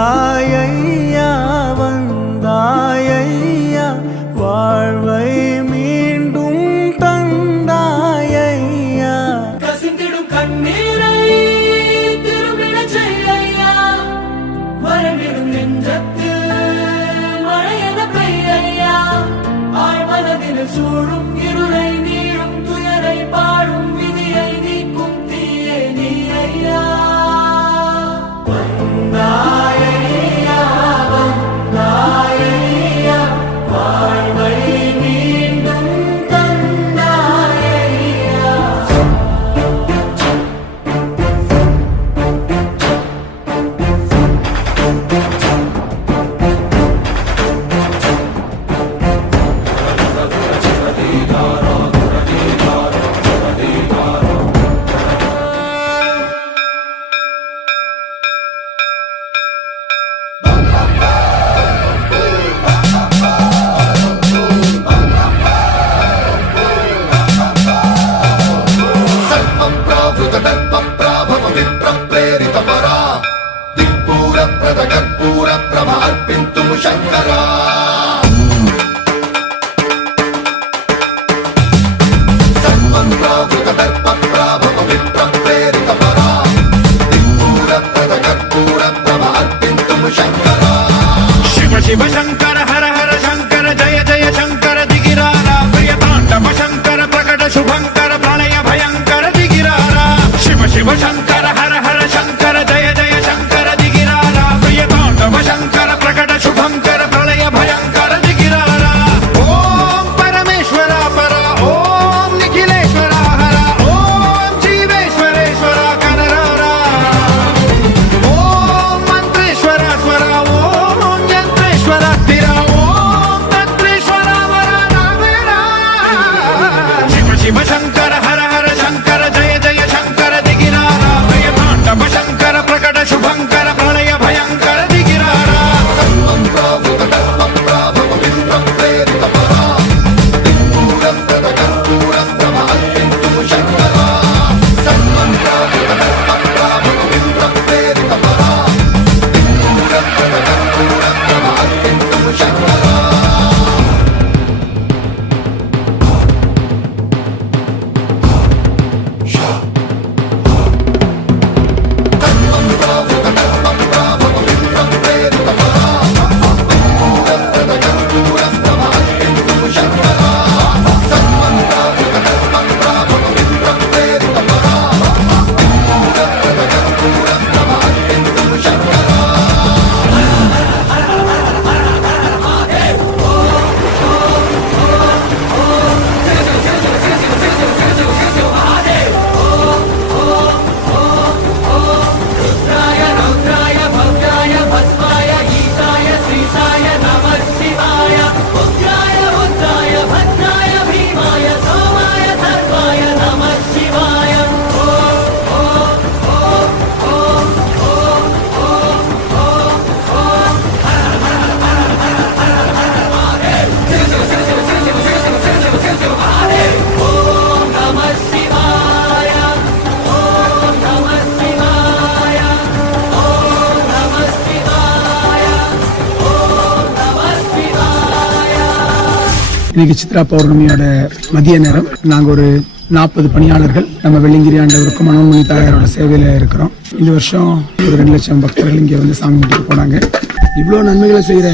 வந்தாயையா வந்தாயையா வாழ்வை மீண்டும் தந்தாயையா கசிந்திடும் கண்ணீரை திரும்பிட செய்யா வரவிடும் நெஞ்சத்தில் மழையென பெய்யா ஆழ்மனதில் சூழும் இருளை நீளும் துயரை பாடும் விதியை நீக்கும் தீயே நீ ஐயா வந்தாயையா வந்தாயையா வாழ்வை மீண்டும் தந்தாயையா శంకరా సర్వం ప్రావృత దర్ప ప్రాభవ విప్ర ప్రేరిత పరా దిక్పూర ప్రద కర్పూర ప్రభ అర్పింతుము శంకరా శివ శివ శంకర హర హర శంకర జయ జయ శంకర దిగిరారా ప్రియ తాండవ శంకర ప్రకట శుభంకర ప్రళయ భయంకర దిగిరారా శివ శివ శంకర హర హర శంకర జయ జయ శంకర దిగిరారా ప్రియ తాండవ శంకర ప్రకట శుభంకర ప్రళయ భయంకర దిగిరారా ఓం పరమేశ్వర పర ఓం నిఖిలేశ్వర హర ఓం జీవేశ్వరేశ్వర కనరారా ఓం మంత్రేశ్వర స్వర ఓం యంత్రేశ్వర స్థిర ఓం తంత్రేశ్వర వర రావేరా శివ శివ శంకర హర హర శంకర జయ జయ శంకర దిగిరారా ప్రియ తాండవ శంకర ప్రకట శుభంకర ప్రళయ భయంకర దిగిరారా సర్వం ప్రావృత దర్ప ప్రాభవ విప్ర ప్రేరిత పరా దిక్పూర ప్రద కర్పూర ప్రభ అర్పింతుము శంకరా సర్వం ప్రావృత దర్ప ప్రాభవ విప్ర ప్రేరిత పరా దిక్పూర ప్రద కర్పూర ప్రభ అర్పింతుము శంకరా సర్వం ప్రావృత దర్ప ప్రాభవ విప్ర ప్రేరిత పరా దిక్పూర ప్రద కర్పూర ప్రభ అర్పింతుము శంకరా సర్వం ప్రావృత దర్ప ప్రాభవ విప్ర ప్రేరిత పరా దిక్పూర ప్రద కర్పూర ప్రభ అర్పింతుము శంకరా रुद्राय रौद्राय भव्याय भस्माय गीताय श्रीशाय नमः शिवाय उग्राय रुद्राय भद्राय भीमाय सोमाय सर्वाय नमः शिवाय ओम नमः शिवाय ओम नमः शिवाय ओम नमः शिवाय ओम नमः शिवाय இன்னைக்கு சித்ரா பௌர்ணமியோட மதிய நேரம் நாங்க ஒரு 40 பணியாளர்கள் நம்ம வெள்ளிங்கிரி ஆண்டவருக்கும் மனோன்மணி தாயாரோட சேவையில இருக்கிறோம். இந்த வருஷம் ஒரு 2 லட்சம் பக்தர்கள் இங்க வந்து சாமி கும்பிட்டு போனாங்க. இவ்வளவு நன்மைகளை செய்யற